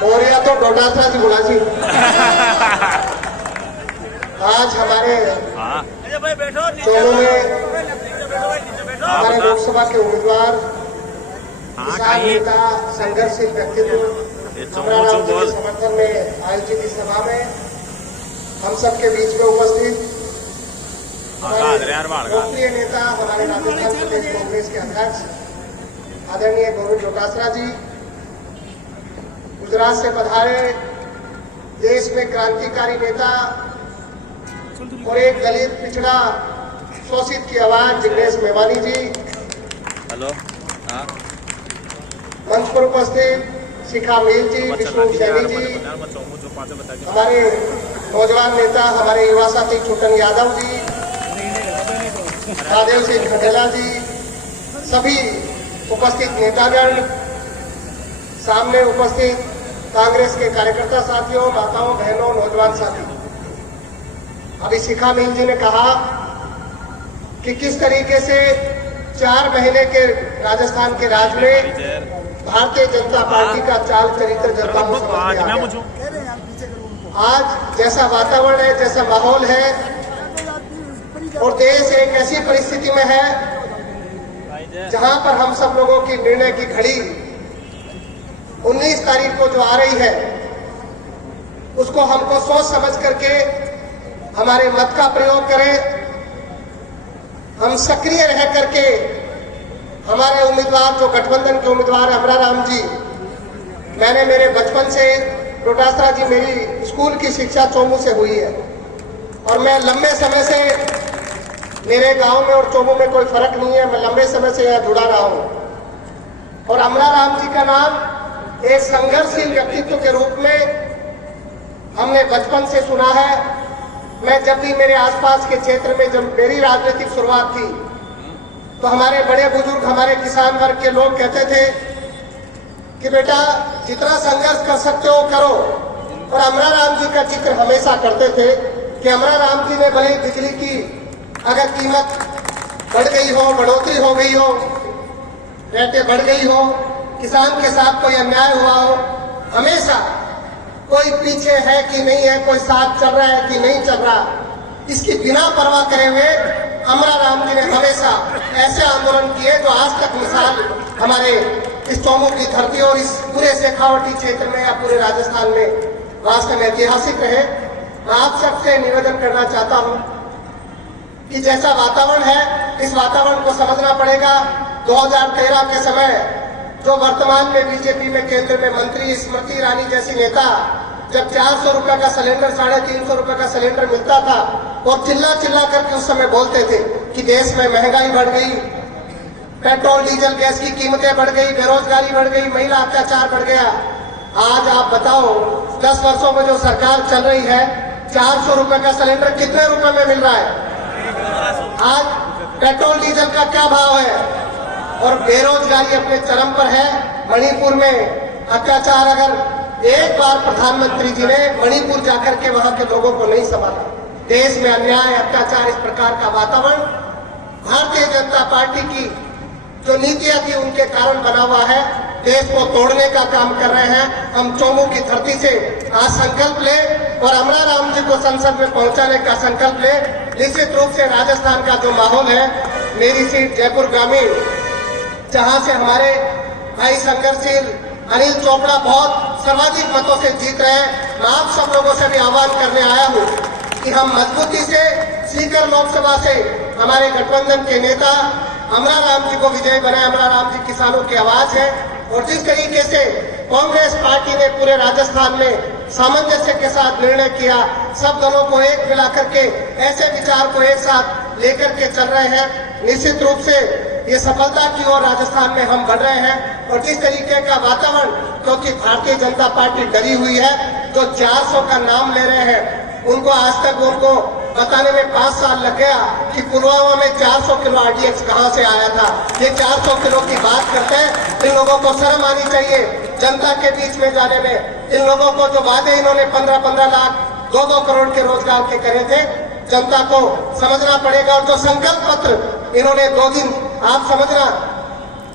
मोरिया तो डोडासरा जी बोला जी। आज हमारे चोमू में हमारे लोकसभा के उम्मीदवार किसान नेता संघर्षशील व्यक्तित्व अमराराम जी के समर्थन में आयोजित इस सभा में हम सबके बीच में उपस्थित लोकप्रिय नेता हमारे राजस्थान प्रदेश कांग्रेस के अध्यक्ष आदरणीय गोविंद डोटासरा जी, गुजरात से पधारे देश में क्रांतिकारी नेता और एक दलित पिछड़ा शोषित की आवाज जिग्नेश मेवानी जी, हेलो, मंच पर उपस्थित शिखा मील जी, विष्णु सैनी जी, हमारे नौजवान नेता हमारे युवा साथी छोटन यादव जी, राधेव सिंह खटेला जी, सभी उपस्थित नेतागण, सामने उपस्थित कांग्रेस के कार्यकर्ता साथियों, माताओं, बहनों, नौजवान साथी। अभी शिखा मील जी ने कहा कि किस तरीके से 4 महीने के राजस्थान के राज में भारतीय जनता पार्टी का चाल चरित्र जनता को समझ में आ गया। आज जैसा वातावरण है, जैसा माहौल है और देश एक ऐसी परिस्थिति में है जहां पर हम सब लोगों की निर्णय की घड़ी 19 तारीख को जो आ रही है उसको हमको सोच समझ करके हमारे मत का प्रयोग करें। हम सक्रिय रह करके हमारे उम्मीदवार जो गठबंधन के उम्मीदवार अमराराम जी, मैंने मेरे बचपन से डोटासरा जी, मेरी स्कूल की शिक्षा चोमू से हुई है और मैं लंबे समय से, मेरे गांव में और चोमू में कोई फर्क नहीं है, मैं लंबे समय से यहाँ जुड़ा रहा हूं और अमराराम जी का नाम एक संघर्षशील व्यक्तित्व के रूप में हमने बचपन से सुना है। मैं जब भी मेरे आसपास के क्षेत्र में जब मेरी राजनीतिक शुरुआत थी तो हमारे बड़े बुजुर्ग, हमारे किसान वर्ग के लोग कहते थे कि बेटा जितना संघर्ष कर सकते हो करो, और अमराराम जी का जिक्र हमेशा करते थे कि अमराराम जी ने भले बिजली की अगर कीमत बढ़ गई हो, बढ़ोतरी हो गई हो, रेटें बढ़ गई हो, किसान के साथ कोई अन्याय हुआ हो, हमेशा कोई पीछे है कि नहीं है, कोई साथ चल रहा है कि नहीं चल रहा, इसकी बिना परवाह करे हुए अमराराम जी ने हमेशा ऐसे आंदोलन किए जो आज तक मिसाल हमारे इस चोमू की धरती और इस पूरे शेखावटी क्षेत्र में या पूरे राजस्थान में वास्तव में ऐतिहासिक रहे। मैं आप सबसे निवेदन करना चाहता हूं कि जैसा वातावरण है, इस वातावरण को समझना पड़ेगा। 2013 के समय जो वर्तमान में बीजेपी में केंद्र में मंत्री स्मृति ईरानी जैसी नेता, जब 400 रुपए का सिलेंडर, 350 रुपए का सिलेंडर मिलता था और चिल्ला चिल्ला करके उस समय बोलते थे कि देश में महंगाई बढ़ गई, पेट्रोल डीजल गैस की कीमतें बढ़ गई, बेरोजगारी बढ़ गई, महिला अत्याचार बढ़ गया। आज आप बताओ 10 वर्षों में जो सरकार चल रही है, 400 रुपए का सिलेंडर कितने रुपए में मिल रहा है? आज पेट्रोल डीजल का क्या भाव है? और बेरोजगारी अपने चरम पर है। मणिपुर में अत्याचार, अगर एक बार प्रधानमंत्री जी ने मणिपुर जाकर के वहां के लोगों को नहीं संभाला, देश में अन्याय, अत्याचार, इस प्रकार का वातावरण भारतीय जनता पार्टी की जो नीतियां थी उनके कारण बना हुआ है। देश को तोड़ने का काम कर रहे हैं। हम चोमू की धरती से आज संकल्प ले और अमराराम जी को संसद में पहुंचाने का संकल्प ले। निश्चित रूप से राजस्थान का जो माहौल है, मेरी सीट जयपुर ग्रामीण, जहां से हमारे भाई संघर्षशील अनिल चोपड़ा बहुत सर्वाधिक मतों से जीत रहे हैं, मैं आप सब लोगों से भी आह्वान करने आया हूं कि हम मजबूती से सीकर लोकसभा से हमारे गठबंधन के नेता अमराराम जी को विजयी बनाए। अमराराम जी किसानों की आवाज है और जिस तरीके से कांग्रेस पार्टी ने पूरे राजस्थान में सामंजस्य के साथ निर्णय किया, सब दलों को एक मिला करके ऐसे विचार को एक साथ लेकर के चल रहे हैं, निश्चित रूप से ये सफलता की ओर राजस्थान में हम बढ़ रहे हैं। और जिस तरीके का वातावरण, क्योंकि भारतीय जनता पार्टी डरी हुई है, जो 400 का नाम ले रहे हैं, उनको आज तक उनको बताने में 5 साल लग गया कि पुलवामा में 400 किलो आरडीएक्स कहां से आया था। ये 400 किलो की बात करते हैं। इन लोगों को शर्म आनी चाहिए जनता के बीच में जाने में। इन लोगों को जो वादे इन्होंने 15-15 लाख, 2-2 करोड़ के रोजगार के करे थे, जनता को समझना पड़ेगा। और जो संकल्प पत्र इन्होंने 2 दिन आप समझना,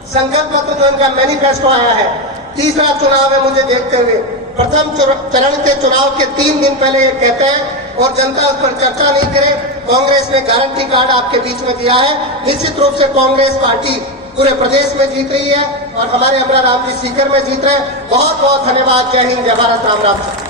संकल्प पत्र जो इनका मैनिफेस्टो आया है, तीसरा चुनाव है मुझे देखते हुए। प्रथम चरण के चुनाव के 3 दिन पहले ये कहते हैं और जनता उस पर चर्चा नहीं करे। कांग्रेस ने गारंटी कार्ड आपके बीच में दिया है। निश्चित रूप से कांग्रेस पार्टी पूरे प्रदेश में जीत रही है और हमारे अमरा राम जी सीकर में जीत रहे हैं। बहुत बहुत धन्यवाद। जय हिंद, जय भारत, राम राम।